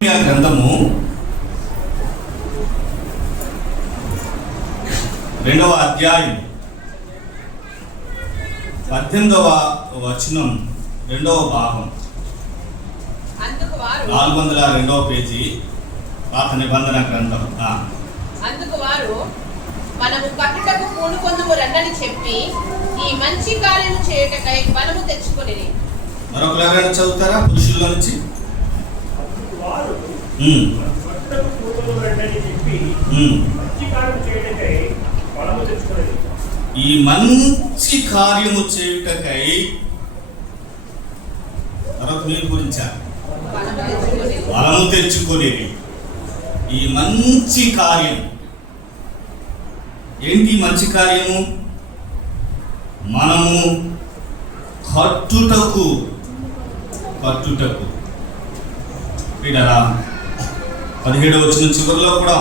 గ్రంథము 2వ అధ్యాయం 18వ వచనం 2వ భాగం 402వ పేజీ పాత నిబంధన గ్రంథం. అందుకు వారు మనము కట్టుటకు పూనుకొందుము రండని చెప్పి ఈ మంచి కార్యము చేయుటకై బలము తెచ్చుకొనిరి. మరొకరు ఎవరైనా చదువుతారా పురుషుల నుంచి? ఈ మంచి కార్యము చేయుటకై తర్వాత మీ గురించా బలము తెచ్చుకునేది. ఈ మంచి కార్యం ఏంటి? మంచి కార్యము మనము కట్టుటకు వీడరా 17వ వచనం చివరిలో కూడా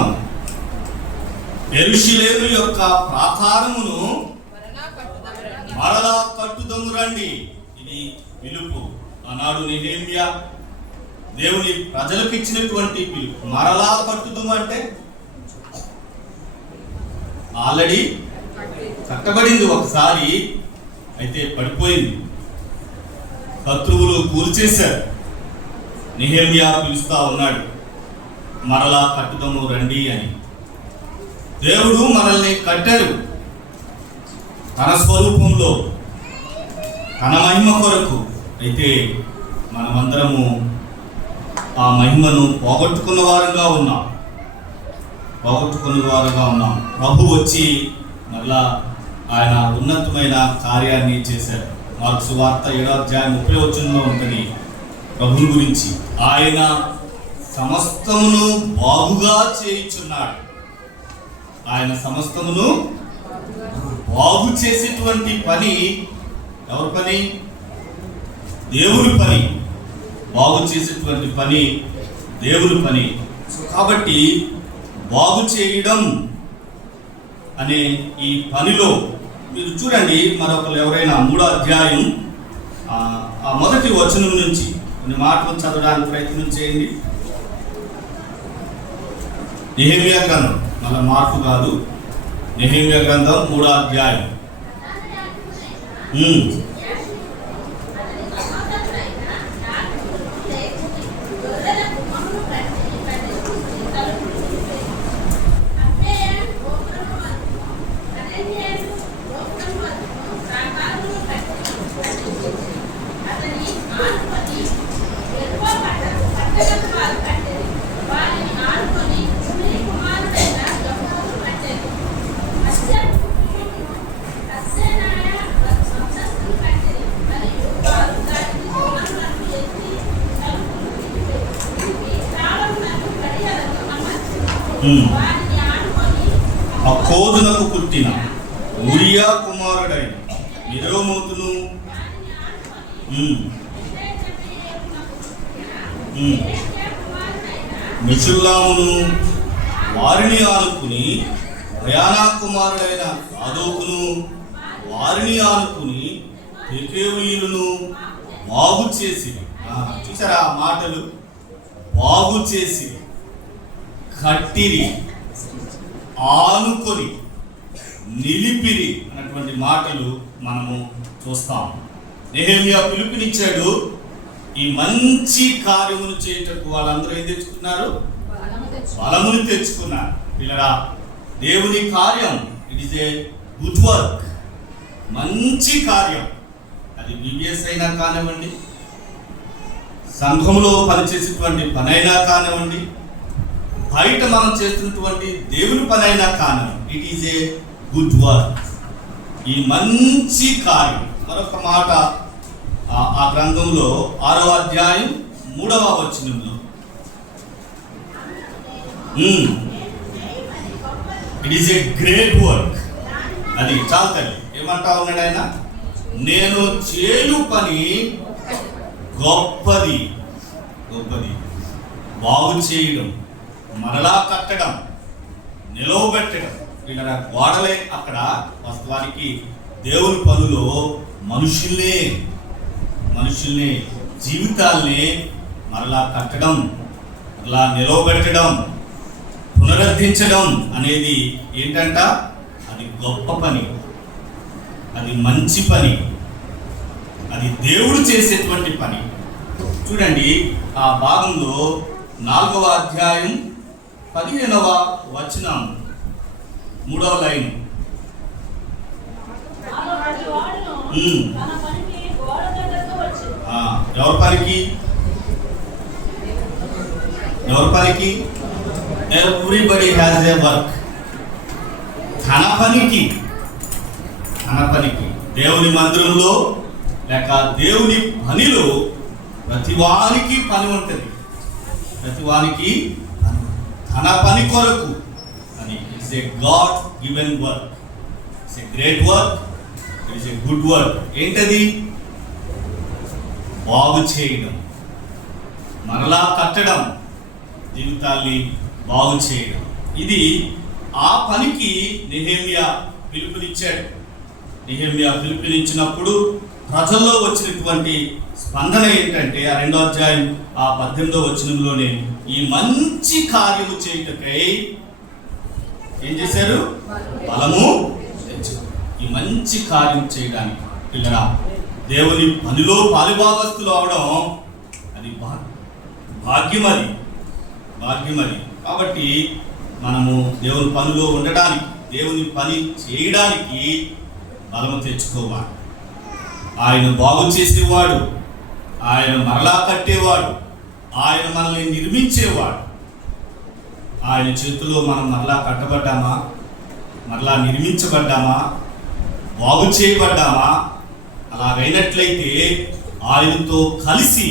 యెరూషలేము యొక్క ప్రాకారమును మరలా కట్టుదము రండి. ఇది పిలుపు. ఆనాడు నెహెమ్యా దేవుని ప్రజలకు ఇచ్చినటువంటి పిలుపు. మరలా కట్టుదము అంటే ఆల్రెడీ కట్టబడింది ఒకసారి, అయితే పడిపోయింది. శత్రువులు కూల్చేశారు. నెహెమ్యా పిలుస్తా ఉన్నాడు, మరలా కట్టుదము రండి అని. దేవుడు మనల్ని కట్టారు తన స్వరూపంలో, తన మహిమ కొరకు. అయితే మనమందరము ఆ మహిమను పోగొట్టుకున్న వారుగా ఉన్నాం. ప్రభు వచ్చి మరలా ఆయన ఉన్నతమైన కార్యాన్ని చేశారు. మార్కు సువార్త 7వ అధ్యాయం 30వ వచనంలో ఉంటుంది ప్రభుని గురించి. ఆయన సమస్తమును బాగుగా చేయుచున్నాడు. ఆయన సమస్తమును బాగు చేసేటువంటి పని ఎవరి పని? దేవుని పని. బాగు చేసేటువంటి పని దేవుని పని. కాబట్టి బాగు చేయడం అనే ఈ పనిలో మీరు చూడండి, మరొకరు ఎవరైనా 3వ అధ్యాయం ఆ మొదటి వచనం నుంచి కొన్ని మాటలు చదవడానికి ప్రయత్నం చేయండి. నెహెమ్యా గ్రంథం, మళ్ళీ మార్పు కాదు, నెహెమ్యా గ్రంథం 3వ అధ్యాయం. అకోదునకు పుట్టిన ఊరియా కుమారుడైన యెరోమోతును మెషుల్లామును వారిని ఆనుకుని, భయానా కుమారుడైన సాదోకును వారిని ఆనుకుని తెకేవీయులను బాగు చేసి. చూసారా ఆ మాటలు? బాగు చేసి, కట్టిరి, ఆనుకొని, నిలిపిరి అన్నటువంటి మాటలు మనము చూస్తాం. నెహెమ్యా పిలుపునిచ్చాడు. ఈ మంచి కార్యమును చేయటకు వాళ్ళందరూ ఏం తెచ్చుకున్నారు? బలమును తెచ్చుకున్నారు. పిల్లరా, దేవుని కార్యం it is a good work. మంచి కార్యం. అది బిబిఎస్ అయినా కానివ్వండి, సంఘంలో పనిచేసేటువంటి పనైనా కానివ్వండి, బయట మనం చేస్తున్నటువంటి దేవుని పనైనా కానివ్వండి, it is a good work. ఈ మంచి కార్యం. మరొక మాట ఆ గ్రంథంలో 6వ అధ్యాయం 3వ వచనంలో, it is a great work. అది చాలు తల్లి. ఏమంటా ఉన్నాడు ఆయన? నేను చేయు పని గొప్పది. బాగు చేయడం, మరలా కట్టడం, నిలవబెట్టడం. ఇలా గోడలే అక్కడ వాస్తవానికి దేవుని పనులో మనుషుల్నే జీవితాల్ని మరలా కట్టడం, అలా నిలవబెట్టడం, పునరుద్ధరించడం అనేది ఏంటంట? అది గొప్ప పని, అది మంచి పని, అది దేవుడు చేసేటువంటి పని. చూడండి, ఆ భాగంలో 4వ అధ్యాయం 15వ వచనం 3వ లైన్. ఎవరి పనికి? ఎవరి పనికి? Everybody has a work. తన పనికి దేవుని మందిరంలో లేక దేవుని పనిలో ప్రతివానికి పని ఉంటుంది. ప్రతివానికి తన పని కొరకు అని. It's a God given work. It's a great work. It's a good work. ఏంటది? బాగు చేయడం, మరలా కట్టడం, జీవితాన్ని బాగు చేయడం. ఇది ఆ పనికి నెహెమ్యా పిలుపునిచ్చాడు. నెహెమ్యా పిలుపునిచ్చినప్పుడు ప్రజల్లో వచ్చినటువంటి స్పందన ఏంటంటే, ఆ 2వ అధ్యాయం 18వ వచనంలోనే, ఈ మంచి కార్యము చేయుటకై ఏం చేశారు? బలము తెచ్చారు. ఈ మంచి కార్యం చేయడానికి పిల్లరా, దేవుని పనిలో పాలుభాగస్తులు అవడం అది భాగ్యమది. కాబట్టి మనము దేవుని పనిలో ఉండడానికి, దేవుని పని చేయడానికి బలము తెచ్చుకోవాలి. ఆయన బాగు చేసేవాడు, ఆయన మరలా కట్టేవాడు, ఆయన మనల్ని నిర్మించేవాడు. ఆయన చేతిలో మనం మరలా కట్టబడ్డామా? మరలా నిర్మించబడ్డామా? బాగు చేయబడ్డామా? అలాగైనట్లయితే ఆయనతో కలిసి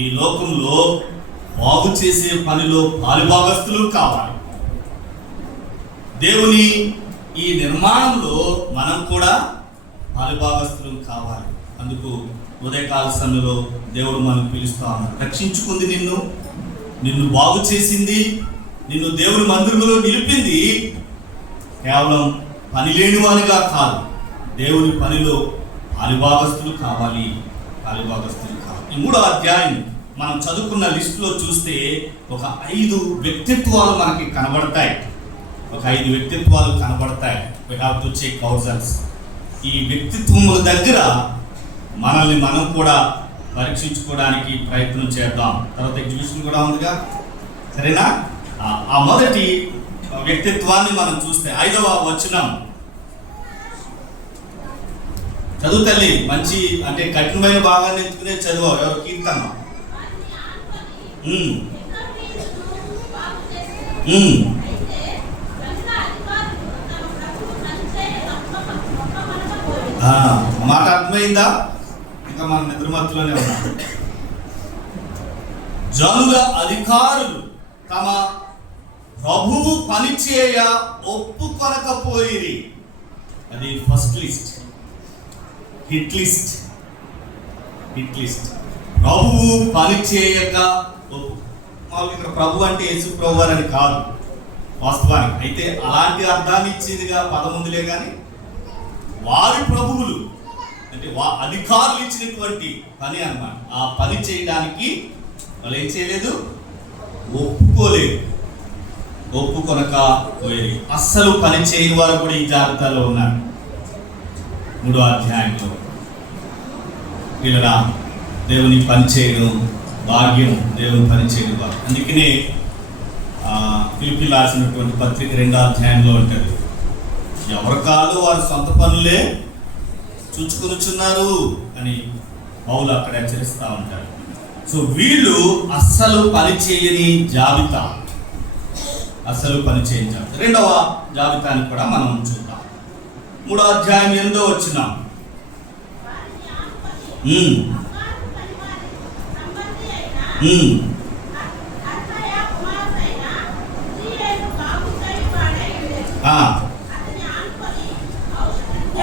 ఈ లోకంలో బాగు చేసే పనిలో పాలుభాగస్తులు కావాలి. దేవుని ఈ నిర్మాణంలో మనం కూడా పాలుభాగస్తులు కావాలి. అందుకు ఉదయకాల సమయంలో దేవుడు మనం పిలుస్తా ఉన్నాడు. రక్షించుకుంది నిన్ను బాగు చేసింది, నిన్ను దేవుని మందిరంలో నిలిపింది కేవలం పని లేనివానిగా కాదు, దేవుని పనిలో పాలుభాగస్తులు కావాలి. ఈ 3వ అధ్యాయం మనం చదువుకున్న లిస్టులో చూస్తే ఒక 5 వ్యక్తిత్వాలు మనకి కనబడతాయి. We have to check ourselves. ఈ వ్యక్తిత్వముల దగ్గర మనల్ని మనం కూడా పరీక్షించుకోవడానికి ప్రయత్నం చేద్దాం. తర్వాత ఎగ్జిబిషన్ కూడా ఉందిగా, సరేనా? ఆ మొదటి వ్యక్తిత్వాన్ని మనం చూస్తే 5వ వచనం చదువు తల్లి. మంచి అంటే కఠినమైన భాగాన్ని ఎత్తుకునే చదువు. ఎవరు? కీర్తన. మాట అర్థమైందా? ఇంకా మన నిద్రమత్తులోనే ఉన్నాం. జనుల అధికారులు తమ ప్రభువు పనిచేయ ఒప్పుకొనకపోయిరి. అది ఫస్ట్ లిస్ట్, హిట్ లిస్ట్. ప్రభువు పనిచేయక మాకు ఇక్కడ ప్రభు అంటే యేసు ప్రభు అని కాదు వాస్తవానికి. అయితే అలాంటి అర్థాన్ని ఇచ్చేదిగా పదం ఉందిలే, కానీ వారి ప్రభువులు అంటే అధికారులు ఇచ్చినటువంటి పని అన్నమాట. ఆ పని చేయడానికి వాళ్ళు ఏం చేయలేదు? ఒప్పుకొనక పోయేది. అస్సలు పని చేయని వారు కూడా ఈ జాబితాలో ఉన్నారు. 3వ అధ్యాయంలో వీళ్ళరా దేవుని పని చేయడం భాగ్యం, దేవుని పని చేయడం వారు. అందుకనే ఫిలిప్పీయులకు రాసినటువంటి పత్రిక 2వ అధ్యాయంలో ఉంటుంది, ఎవరి కాదు వారి సొంత పనులే చూచుకొనుచున్నారు అని పౌలు అక్కడ హెచ్చరిస్తూ ఉంటాడు. సో వీళ్ళు అస్సలు పని చేయని జాబితా. 2వ జాబితాని కూడా మనం చూద్దాం. 3వ అధ్యాయం 8వ వచనం.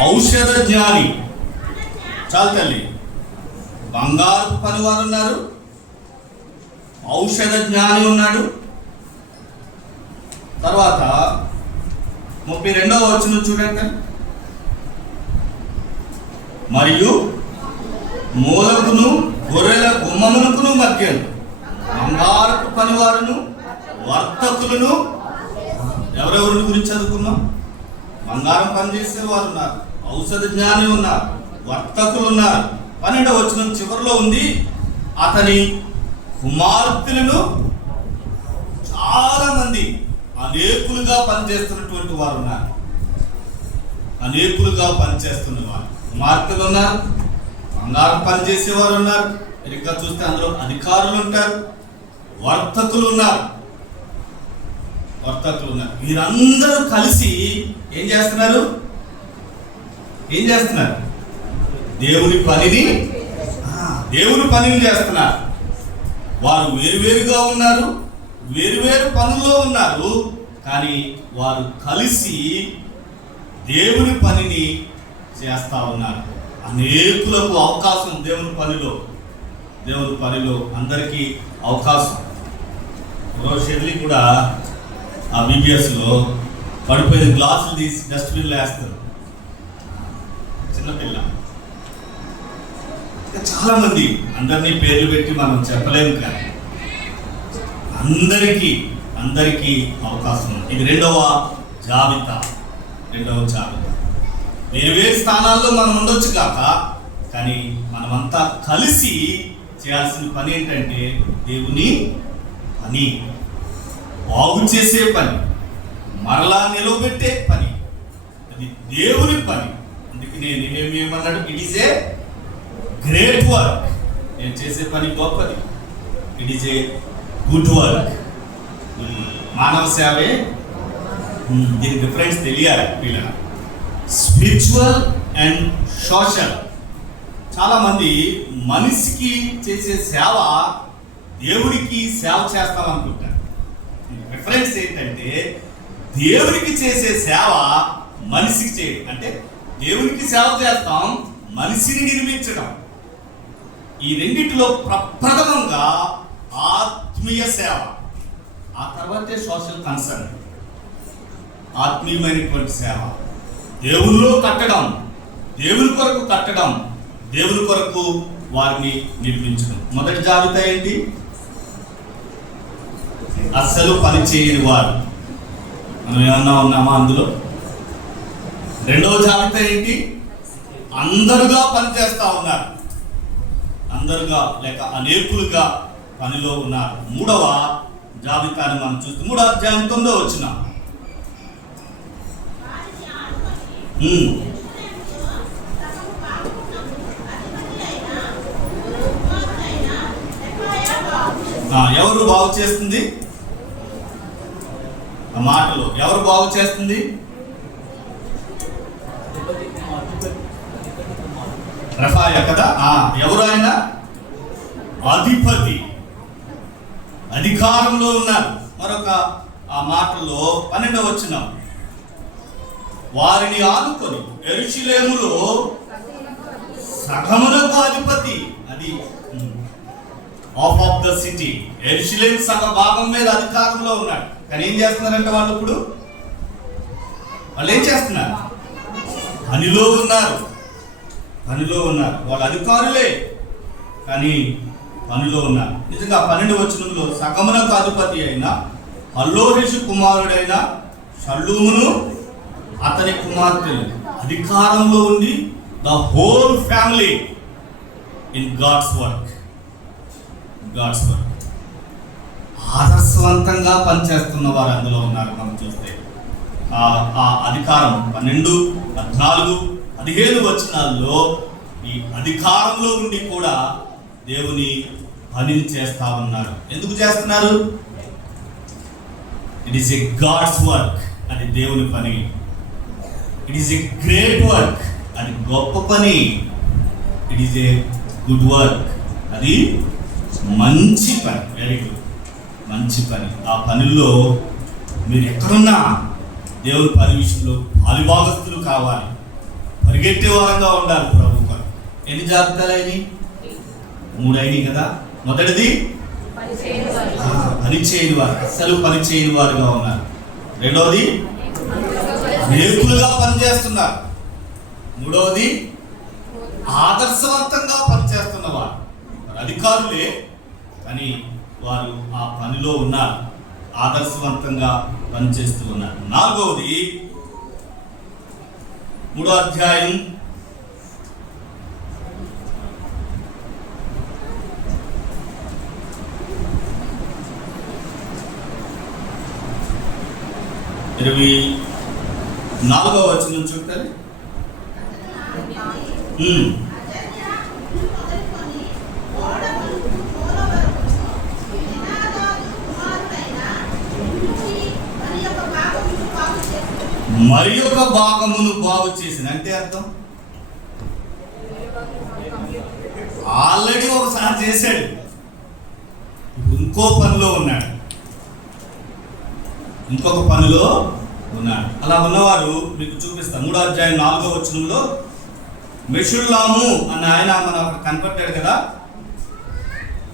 ఔషధ జ్ఞాని. చాలు తల్లి. బంగారు పనివారు ఉన్నారు, ఔషధ జ్ఞాని ఉన్నాడు. తర్వాత 32వ వచనం చూడండి. మరియు మూలకును గొర్రెల గుమ్మమునకును మధ్యను బంగారపు పనివారును వర్తకులను. ఎవరెవరి గురించి చదువుకున్నాం? బంగారం పని చేసేవారు ఉన్నారు, ఔషధ జ్ఞాని ఉన్నారు, వర్తకులు ఉన్నారు. 12వ వచనం చివరిలో ఉంది, అతని కుమార్తెలను చాలా మంది అనేకులుగా పనిచేస్తున్నటువంటి వారు ఉన్నారు. అనేకులుగా పనిచేస్తున్న వారు కుమార్తెలు ఉన్నారు, బంగారం పనిచేసేవారు ఉన్నారు. ఇంకా చూస్తే అందులో అధికారులు ఉంటారు, వర్తకులు ఉన్నారు. వీరందరూ కలిసి ఏం చేస్తున్నారు? దేవుని పనిని చేస్తున్నారు. వారు వేరువేరుగా ఉన్నారు, వేరువేరు పనుల్లో ఉన్నారు, కానీ వారు కలిసి దేవుని పనిని చేస్తా ఉన్నారు. అనేకులకు అవకాశం దేవుని పనిలో అందరికీ అవకాశం. షెర్లీ కూడా ఆ బీబీఎస్లో పడిపోయిన గ్లాసులు తీసి డస్ట్బిన్లో వేస్తారు. చిన్నపిల్ల. చాలా మంది, అందరినీ పేర్లు పెట్టి మనం చెప్పలేము, కానీ అందరికీ అవకాశం. ఇది రెండవ జాబితా. వేరు స్థానాల్లో మనం ఉండొచ్చు కాక, కానీ మనమంతా కలిసి చేయాల్సిన పని ఏంటంటే దేవుని పని, బాగు చేసే పని, మరలా నిలవబెట్టే పని. అది దేవుని పని. అందుకే నేను ఏమన్నాడు? It is a great work. నేను చేసే పని గొప్పది. It is a good work. మానవ సేవే. దీని డిఫరెన్స్ తెలియాలి పిల్లలు. Spiritual and social. చాలా మంది మనిషికి చేసే సేవ దేవుడికి సేవ చేస్తాం అనుకుంటారు. డిఫరెన్స్ ఏంటంటే దేవుడికి చేసే సేవ మనిషికి చేయడం. అంటే దేవునికి సేవ చేస్తాం, మనిషిని నిర్మించడం. ఈ రెండిటిలో ప్రప్రథమంగా ఆత్మీయ సేవ, ఆ తర్వాతే సోషల్ కన్సర్న్. ఆత్మీయమైనటువంటి సేవ, దేవునిలో కట్టడం, దేవుని కొరకు కట్టడం, దేవుని కొరకు వారిని నిర్మించడం. మొదటి జాబితా ఏంటి? అస్సలు పని చేయని వారు. మనం ఏమన్నా ఉన్నామా అందులో? రెండవ జాబితా ఏంటి? అందరుగా పనిచేస్తా ఉన్నారు. అందరుగా లేక అనేకులుగా పనిలో ఉన్నారు. మూడవ జాబితాని మనం చూస్తే 3వ అధ్యాయం 9వ వచనం. ఎవరు బాగు చేస్తుంది? ఆ మాటలో ఎవరు బాగు చేస్తుంది? రఫాయ కదా. ఎవరు ఆయన? అధిపతి, అధికారంలో ఉన్నారు. మరొక ఆ మాటలో 12వ వచనం, వారిని ఆనుకొని యెరూషలేములో సగమునకు అధిపతి. అది ఆఫ్ ద సిటీ. యెరూషలేము సగ భాగం మీద అధికారంలో ఉన్నాడు. కానీ ఏం చేస్తున్నారంటే వాళ్ళు ఏం చేస్తున్నారు? పనిలో ఉన్నారు. వాళ్ళు అధికారులే, కానీ పనిలో ఉన్నారు. నిజంగా 12వ వచనంలో సగమునకు అధిపతి అయిన హల్లోహేషు కుమారుడైన షల్లూమును అతని కుమార్తెలు అధికారంలో ఉండి the whole family in God's work. ఆదర్శవంతంగా పనిచేస్తున్న వారు అందులో ఉన్నారు. మనం చూస్తే ఆ అధికారం 12, 14, 15 వచనాల్లో ఈ అధికారంలో ఉండి కూడా దేవుని పనిని చేస్తా ఉన్నారు. ఎందుకు చేస్తున్నారు? It is a God's work. అది దేవుని పని. It is a great work. అది గొప్ప పని. It is a good work. అది మంచి పని. వెరీ గుడ్, మంచి పని. ఆ పనిలో మీరు ఎక్కడున్నా దేవుని పని విషయంలో పాలుభాగస్తులు కావాలి, పరిగెట్టే వారంగా ఉండాలి ప్రభు. ఎన్ని జాబితాలు అయినాయి? 3 అయినాయి కదా. మొదటిది పని చేయని వారు, అసలు పని చేయని వారుగా ఉన్నారు. రెండవది నేర్పులుగా పనిచేస్తున్నారు. మూడవది ఆదర్శవంతంగా పనిచేస్తున్నవారు. అధికారులే, కానీ వారు ఆ పనిలో ఉన్నారు, ఆదర్శవంతంగా పనిచేస్తూ ఉన్నారు. 4వది 3వ అధ్యాయం 24వ వచనం చూడండి. మరి ఒక భాగమును బాగు చేసిన అంటే అర్థం ఆల్రెడీ ఒకసారి చేశాడు, ఇంకో పనిలో ఉన్నాడు, ఇంకొక పనిలో ఉన్నాడు. అలా ఉన్నవారు మీకు చూపిస్తాను. 3వ అధ్యాయం 4వ వచనంలో మెషుల్లాము అన్న ఆయన మనం అక్కడ కనపడ్డాడు కదా.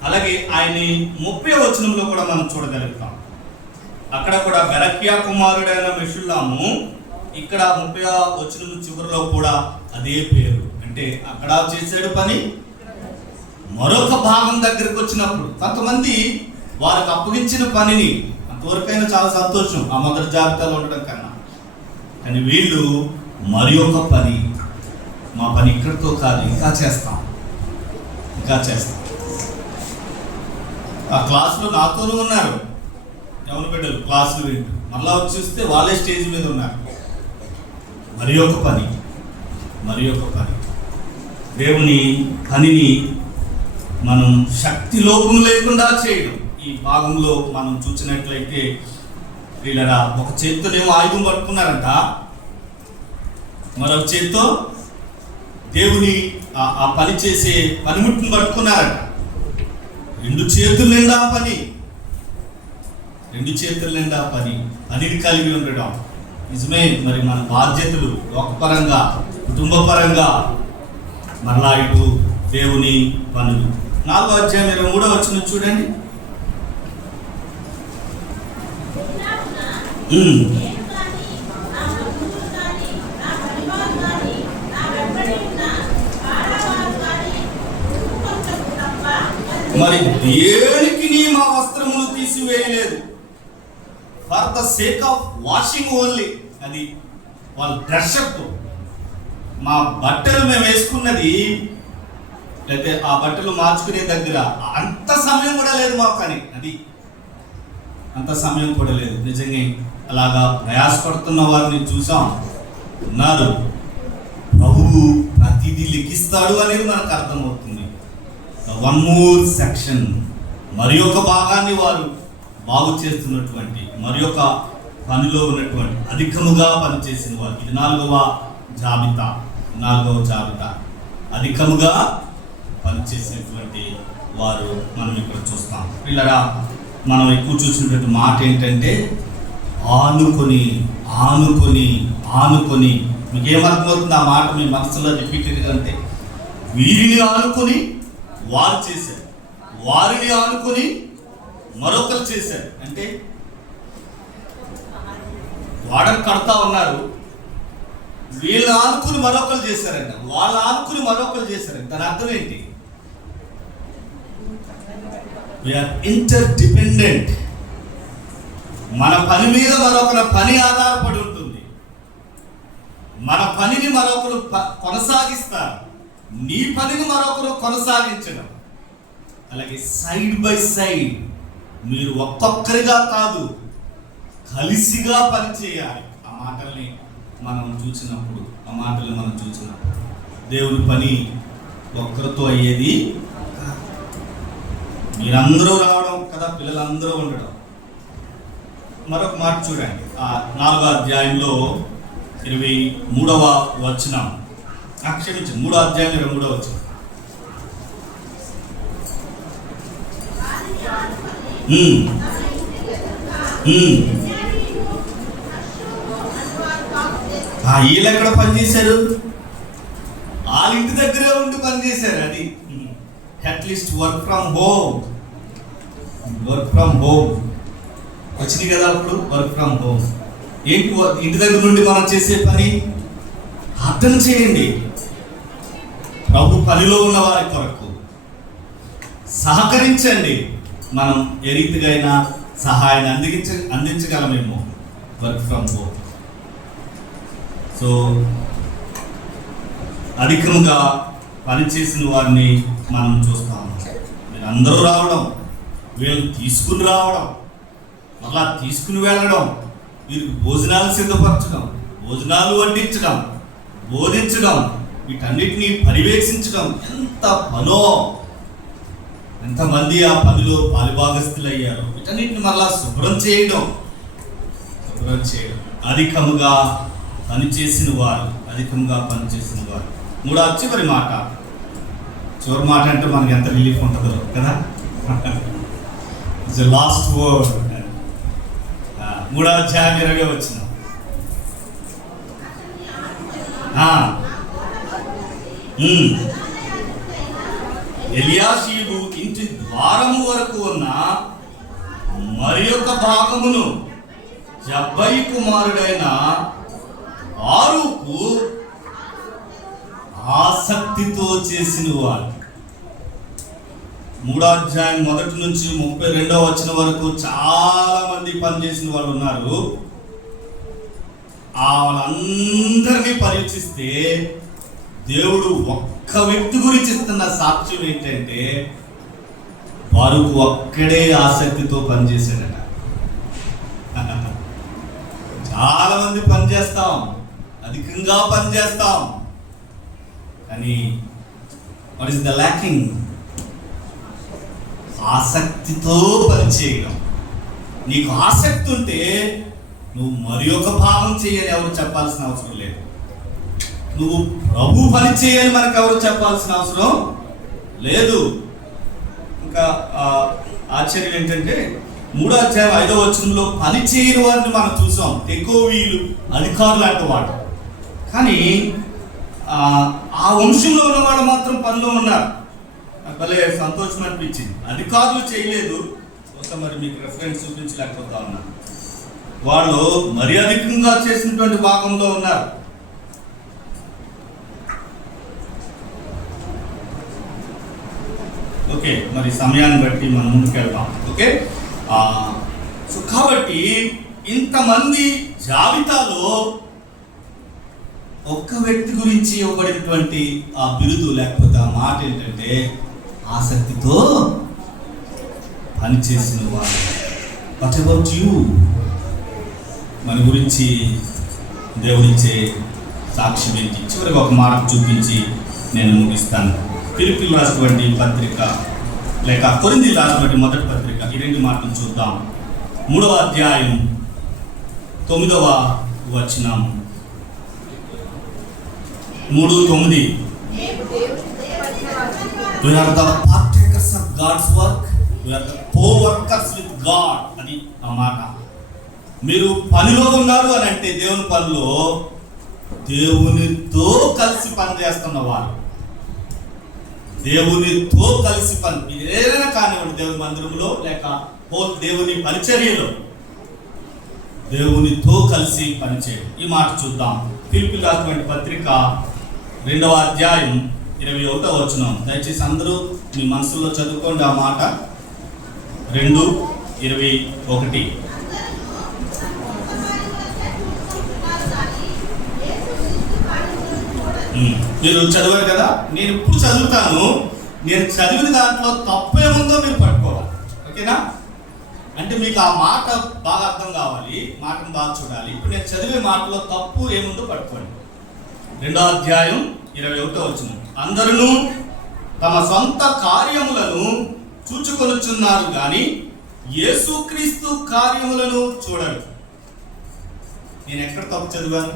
అలాగే ఆయన్ని 30వ వచనంలో కూడా మనం చూడగలుగుతాం. అక్కడ కూడా బెరక్యా కుమారుడైన మెషుల్లాము, ఇక్కడ 30వ వచనం చివరిలో కూడా అదే పేరు. అంటే అక్కడ చేసాడు పని. మరొక భాగం దగ్గరికి వచ్చినప్పుడు కొంతమంది వారికి అప్పగించిన పనిని అంతవరకైనా చాలా సంతోషం ఆ మొదటి జాబితాలో ఉండడం కన్నా, కానీ వీళ్ళు మరి ఒక పని, మా పని ఇక్కడితో కాదు, ఇంకా చేస్తాం. ఆ క్లాసులో నాతోనూ ఉన్నారు ఎవరు బిడ్డలు, క్లాసులు వింటూ మళ్ళా వచ్చి చూస్తే వాళ్ళే స్టేజ్ మీద ఉన్నారు. మరి ఒక పని. దేవుని పనిని మనం శక్తి లోపం లేకుండా చేయడం. ఈ భాగంలో మనం చూసినట్లయితే వీళ్ళరా ఒక చేతితోనేమో ఆయుధం పట్టుకున్నారంట, మరొక చేతితో దేవుని ఆ పని చేసే పనిముట్టును పట్టుకున్నారంట. 2 చేతుల నిండా పనిని కలిగి ఉండడం నిజమే. మరి మన బాధ్యతలు లోకపరంగా, కుటుంబపరంగా, మరలా ఇటు దేవుని పనులు. 4వ అధ్యాయం 23వ వచనం చూడండి. మరి దేనికి మా వస్త్రములు తీసివేయలేదు, for the sake of washing only. అది వాళ్ళ డ్రెస్అప్. మా బట్టలు మేము వేసుకున్నది, లేకపోతే ఆ బట్టలు మార్చుకునే దగ్గర అంత సమయం కూడా లేదు మాకు. కానీ అది అంత సమయం కూడా లేదు. నిజంగా అలాగా ప్రయాసపడుతున్న వారిని చూసాం, ఉన్నారు. ప్రభువు ప్రతిదీ లెక్కిస్తాడు అనేది మనకు అర్థమవుతుంది. 1 more section, మరి ఒక భాగాన్ని వారు బాగు చేస్తున్నటువంటి, మరి ఒక పనిలో ఉన్నటువంటి, అధికముగా పనిచేసిన వారు. ఇది 4వ జాబితా. అధికముగా పనిచేసేటువంటి వారు మనం ఇక్కడ చూస్తాం. పిల్లరా, మనం ఎక్కువ చూసినటువంటి మాట ఏంటంటే ఆనుకొని. మీకు ఏమర్థమవుతుంది ఆ మాట మీ మనసులో రిపీటెడ్గా? అంటే వీరిని ఆనుకొని వారు చేశారు, వారిని ఆనుకొని మరొకరు చేశారు. అంటే వాడని కడతా ఉన్నారు, వీళ్ళు ఆనుకుని మరొకరు చేశారంట, వాళ్ళు ఆనుకుని మరొకరు చేశారంట. దాని అర్థం ఏంటి? We are interdependent. మన పని మీద మరొకరి పని ఆధారపడి ఉంటుంది. మన పనిని మరొకరు కొనసాగిస్తారు, నీ పనిని మరొకరు కొనసాగించడం. అలాగే సైడ్ బై సైడ్ మీరు ఒక్కొక్కరిగా కాదు, కలిసిగా పనిచేయాలి. ఆ మాటల్ని మనం చూసినప్పుడు దేవుని పని ఒక్కరితో అయ్యేది. మీరందరూ రావడం కదా, పిల్లలందరూ ఉండడం. మరొక మాట చూడండి, ఆ 4వ అధ్యాయంలో 23వ వచనం. క్షమించండి, 3వ అధ్యాయం 23వ వచనం. వీళ్ళు ఎక్కడ పనిచేశారు? వాళ్ళ ఇంటి దగ్గరే ఉండి పనిచేశారు. అది అట్లీస్ట్ వర్క్ ఫ్రమ్ హోమ్ వచ్చింది కదా అప్పుడు. వర్క్ ఫ్రమ్ హోమ్ ఏంటి? ఇంటి దగ్గర నుండి మనం చేసే పని అర్థం చేయండి. ప్రభు పనిలో ఉన్న వారి కొరకు సహకరించండి. మనం ఏ రీతిగా అయినా సహాయాన్ని అందించగలమేమో వర్క్ ఫ్రమ్ హోమ్. సో అధికంగా పనిచేసిన వారిని మనం చూస్తాము. మీరు అందరూ రావడం, వీళ్ళు తీసుకుని రావడం, మళ్ళా తీసుకుని వెళ్ళడం, వీరికి భోజనాలు సిద్ధపరచడం, భోజనాలు వడ్డించడం, బోధించడం, వీటన్నిటినీ పర్యవేక్షించడం ఎంత పనో. ఎంతమంది ఆ పనిలో పాలుభాగస్తులు అయ్యారు. వీటన్నిటిని మళ్ళా శుభ్రం చేయడం. అధికముగా పనిచేసిన వారు. మూడో చివరి మాట. చివరి మాట అంటే మనకి ఎంత రిలీఫ్ ఉంటుందో కదా. It's last word. 3వ అధ్యాయం 20వ వచనం. ఎలియాషీబు ఇంటి ద్వారము వరకు ఉన్న మరి ఒక భాగమును జబ్బయి కుమారుడైన బారూకు ఆసక్తితో చేసిన వాడు. 3వ అధ్యాయం 1 నుంచి 32వ వచనం వరకు చాలా మంది పనిచేసిన వాళ్ళు ఉన్నారు. వాళ్ళందరినీ పరీక్షిస్తే దేవుడు ఒక్క వ్యక్తి గురించి ఇస్తున్న సాక్ష్యం ఏంటంటే బారూకు ఒక్కడే ఆసక్తితో పనిచేశాడట. చాలా మంది పనిచేస్తాం, అధికంగా పనిచేస్తాం, కానీ వాట్ ఈస్ ద ల్యాకింగ్? ఆసక్తితో పనిచేయడం. నీకు ఆసక్తి ఉంటే నువ్వు మరి ఒక భాగం చేయని ఎవరు చెప్పాల్సిన అవసరం లేదు. నువ్వు ప్రభు పని చేయని మనకు ఎవరు చెప్పాల్సిన అవసరం లేదు. ఇంకా ఆశ్చర్యం ఏంటంటే 3వ అధ్యాయం 5వ వచనంలో పని చేయని వారిని మనం చూసాం. తెకోవీలు, అధికారులు అంటే వాడు. కానీ ఆ వంశంలో ఉన్నవాడు మాత్రం పనిలో ఉన్నారు. నాకు భలే సంతోషం అనిపించింది. అధికారులు చేయలేదు. ఒకసారి మరి మీకు రెఫరెన్స్ చూపించలేకపోతా ఉన్నా. వాళ్ళు మరి అధికంగా చేసినటువంటి భాగంలో ఉన్నారు. ఓకే, మరి సమయాన్ని బట్టి మనం ముందుకు వెళ్దాం. ఓకే, సో కాబట్టి ఇంతమంది జాబితాలో ఒక్క వ్యక్తి గురించి ఇవ్వబడినటువంటి ఆ బిరుదు లేకపోతే ఆ మాట ఏంటంటే ఆసక్తితో పనిచేసిన వారు. What about you? మన గురించి దేవుడిచ్చే సాక్ష్యం ఏంటి? చివరికి ఒక మాట చూపించి నేను ముగిస్తాను. ఫిలిప్పీయులకు రాసినటువంటి పత్రిక లేక కొరింథీయులకు రాసినటువంటి మొదటి పత్రిక, ఈ 2 మాటలు చూద్దాం. 3వ అధ్యాయం 9వ వచనం. 3:9. We are the partakers of God's work. We are the co-workers with God. అది ఆ మాట. మీరు పనిలో ఉన్నారు అని అంటే దేవుని పనిలో దేవునితో కలిసి పనిచేస్తున్న వారు. దేవునితో కలిసి పని ఏదైనా కానివ్వండి, దేవుని మందిరంలో లేక దేవుని పరిచర్యలో దేవునితో కలిసి పనిచేయడం. ఈ మాట చూద్దాం. ఫిలిప్పీయులకు రాసినటువంటి పత్రిక 2వ అధ్యాయం 21వ వచనం. దయచేసి అందరూ మీ మనసులో చదువుకోండి ఆ మాట. 2:21. మీరు చదివారు కదా. నేను ఇప్పుడు చదువుతాను. నేను చదివిన దాంట్లో తప్పు ఏముందో మీరు పట్టుకోవాలి. ఓకేనా? అంటే మీకు ఆ మాట బాగా అర్థం కావాలి, మాటను బాగా చూడాలి. ఇప్పుడు నేను చదివే మాటలో తప్పు ఏముందో పట్టుకోండి. 2వ అధ్యాయం 21వ వచనం. అందరూ తమ సొంత కార్యములను చూచుకొనుచున్నారు కానీ యేసుక్రీస్తు కార్యములను చూడరు. నేను ఎక్కడ తప్పు చదివాను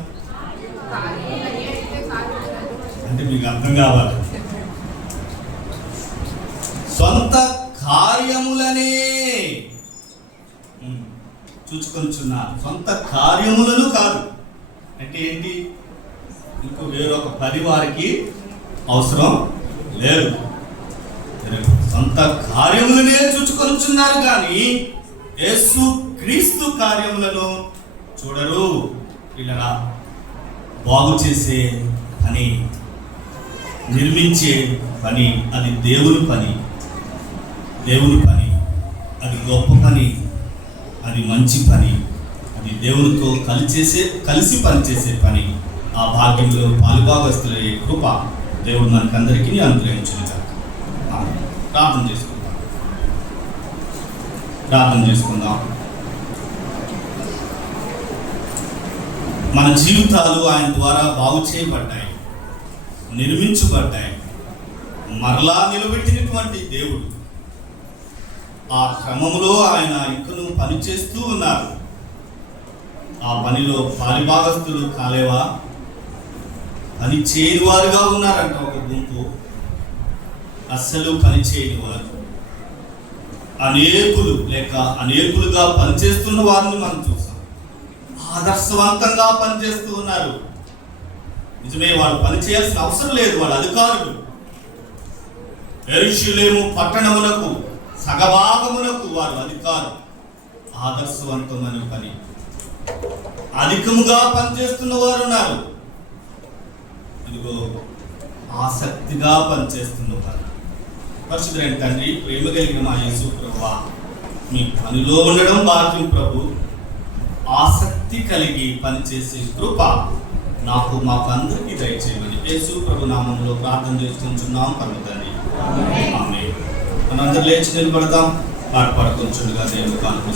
అంటే మీకు అర్థం కావాలి. సొంత కార్యములనే చూచుకొనుచున్నారు, సొంత కార్యములను కాదు. అంటే ఏంటి? ఇంకో వేరొక పని వారికి అవసరం లేదు. సొంత కార్యములనే చూచుకొనుచున్నారు కానీ యేసు క్రీస్తు కార్యములను చూడరు. ఇలా బాగు చేసే పని, నిర్మించే పని, అది దేవుని పని. దేవుని పని అది గొప్ప పని, అది మంచి పని, అది దేవునితో కలిసి పనిచేసే పని. ఆ భాగ్యంలో పాలుభాగస్తులయ్యే కృప దేవుడు మనకందరికీ అనుగ్రహించుగాక. ప్రార్థన చేసుకుందాం. మన జీవితాలు ఆయన ద్వారా బాగు చేయబడ్డాయి, నిర్మించబడ్డాయి. మరలా నిలబెట్టినటువంటి దేవుడు ఆ క్రమంలో ఆయన ఇంకను పని చేస్తూ ఉన్నారు. ఆ పనిలో పాలిభాగస్తులు కాలేవా? పని చేయని వారుగా ఉన్నారంట ఒక గుంపు, అస్సలు పని చేయని వారు. అనేకులుగా పనిచేస్తున్న వారిని మనం చూసాం. ఆదర్శవంతంగా పనిచేస్తూ ఉన్నారు. నిజమే, వాళ్ళు పని చేయాల్సిన అవసరం లేదు. వాళ్ళ అధికారులు యెరూషలేము పట్టణమునకు సగభాగమునకు వారు అధికారులు. ఆదర్శవంతమైన పని, అధికముగా పనిచేస్తున్న వారు ఉన్నారు. ఇదిగో ఆసక్తిగా పనిచేస్తున్నవారు. పరిశుద్ధుడైన తండ్రి, ప్రేమ కలిగిన మా యేసు ప్రభువా, మీ పనిలో ఉండడం భాగ్యం ప్రభు. ఆసక్తి కలిగి పనిచేసే కృప మాకు అందరికీ దయచేయమని యేసు ప్రభు నామములో ప్రార్థన చేసుకుంటున్నాం పరమ తండ్రి. ఆమేన్. మనందరూ లేచి నిలబడదాం. పాడుకుంటుండగా దేవుని కానుక